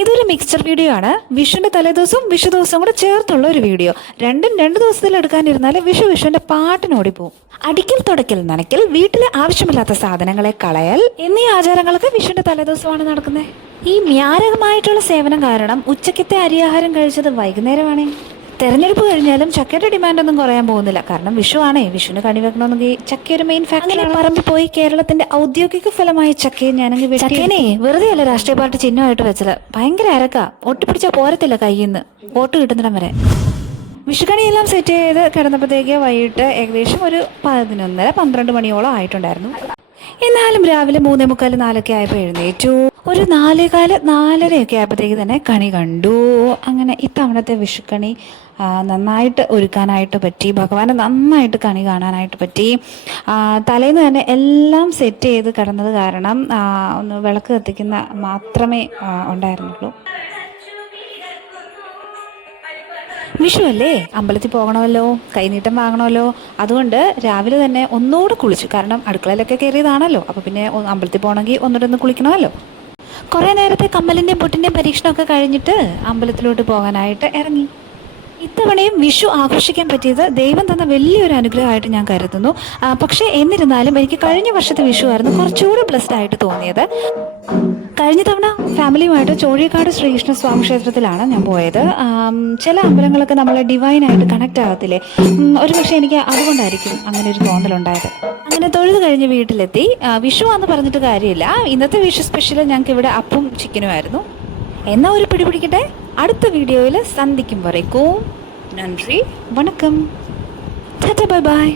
ഇതൊരു mixture video ആണ്. വിഷുവിൻ്റെ തലേദിവസവും വിഷു ദിവസവും കൂടെ ചേർത്തുള്ള ഒരു വീഡിയോ. രണ്ടും 2 ദിവസത്തിൽ എടുക്കാനിരുന്നാൽ വിഷുവിൻ്റെ പാട്ടിനോടിപ്പോവും. അടിക്കൽ, തുടയ്ക്കൽ, നനയ്ക്കൽ, വീട്ടിലെ ആവശ്യമില്ലാത്ത സാധനങ്ങളെ കളയൽ എന്നീ ആചാരങ്ങളൊക്കെ വിഷുവിൻ്റെ തലേദിവസമാണ് നടക്കുന്നത്. ഈ മാരകമായിട്ടുള്ള സേവനം കാരണം ഉച്ചക്കത്തെ അരിയാഹാരം കഴിച്ചത് വൈകുന്നേരമാണേ. തെരഞ്ഞെടുപ്പ് കഴിഞ്ഞാലും ചക്കയുടെ ഡിമാൻഡൊന്നും കുറയാൻ പോകുന്നില്ല. കാരണം വിഷുവാണേ. വിഷുവിന് കണി വെക്കണമെന്നെങ്കിൽ ചക്കയൊരു മെയിൻ ഫാക്ടർ. പറമ്പിൽ പോയി കേരളത്തിന്റെ ഔദ്യോഗിക ഫലമായ ചക്കയെ ഞാനെങ്കിൽ ചക്കേനെ വെറുതെ അല്ല രാഷ്ട്രീയ പാർട്ടി ചിഹ്നമായിട്ട് വെച്ചത്. ഭയങ്കര അരക്ക, ഒട്ടിപ്പിടിച്ചാൽ പോരത്തില്ല കയ്യിൽ നിന്ന് വോട്ട് കിട്ടുന്നിടം വരെ. വിഷുക്കണിയെല്ലാം സെറ്റ് ചെയ്ത് കിടന്നപ്പോഴത്തേക്ക് വൈകിട്ട് ഏകദേശം ഒരു 11:30-12 മണിയോളം ആയിട്ടുണ്ടായിരുന്നു. എന്നാലും രാവിലെ 3:45, 4 ആയപ്പോൾ എഴുന്നേറ്റു. ഒരു 4:15-4:30 ആയപ്പോഴത്തേക്ക് തന്നെ കണി കണ്ടു. അങ്ങനെ ഇത്തവണത്തെ വിഷുക്കണി നന്നായിട്ട് ഒരുക്കാനായിട്ട് പറ്റി. ഭഗവാനെ നന്നായിട്ട് കണി കാണാനായിട്ട് പറ്റി. തലേന്ന് തന്നെ എല്ലാം സെറ്റ് ചെയ്ത് കിടന്നത് കാരണം ഒന്ന് വിളക്ക് കത്തിക്കുന്ന മാത്രമേ ഉണ്ടായിരുന്നുള്ളൂ. വിഷു അല്ലേ, അമ്പലത്തിൽ പോകണമല്ലോ, കൈനീട്ടം വാങ്ങണമല്ലോ. അതുകൊണ്ട് രാവിലെ തന്നെ ഒന്നുകൂടെ കുളിച്ചു. കാരണം അടുക്കളയിലൊക്കെ കയറിയതാണല്ലോ. അപ്പോൾ പിന്നെ അമ്പലത്തിൽ പോകണമെങ്കിൽ ഒന്നുകൂടെ ഒന്ന് കുളിക്കണമല്ലോ. കുറേ നേരത്തെ കമ്മലിൻ്റെയും പൊട്ടിൻ്റെയും പരീക്ഷണമൊക്കെ കഴിഞ്ഞിട്ട് അമ്പലത്തിലോട്ട് പോകാനായിട്ട് ഇറങ്ങി. ഇത്തവണയും വിഷു ആഘോഷിക്കാൻ പറ്റിയത് ദൈവം തന്ന വലിയൊരു അനുഗ്രഹമായിട്ട് ഞാൻ കരുതുന്നു. പക്ഷേ എന്നിരുന്നാലും എനിക്ക് കഴിഞ്ഞ വർഷത്തെ വിഷു ആയിരുന്നു കുറച്ചുകൂടി ബ്ലെസ്ഡ് ആയിട്ട് തോന്നിയത്. കഴിഞ്ഞ തവണ ഫാമിലിയുമായിട്ട് ചോഴിക്കാട് ശ്രീകൃഷ്ണ സ്വാമി ക്ഷേത്രത്തിലാണ് ഞാൻ പോയത്. ചില അമ്പലങ്ങളൊക്കെ നമ്മളെ ഡിവൈനായിട്ട് കണക്റ്റ് ആകത്തില്ലേ, ഒരു പക്ഷേ എനിക്ക് അതുകൊണ്ടായിരിക്കും അങ്ങനെ ഒരു തോന്നലുണ്ടായത്. അങ്ങനെ തൊഴുത് കഴിഞ്ഞ് വീട്ടിലെത്തി. വിഷു ആണെന്ന് പറഞ്ഞിട്ട് കാര്യമില്ല, ഇന്നത്തെ വിഷു സ്പെഷ്യൽ ഞങ്ങൾക്ക് ഇവിടെ അപ്പും ചിക്കനും ആയിരുന്നു. എന്നാൽ ഒരു പിടിപിടിക്കട്ടെ, അടുത്ത വീഡിയോയിൽ സന്ധിക്കും വരേക്കും നന്ദി, വണക്കം, ടാറ്റാ, ബൈ ബൈ.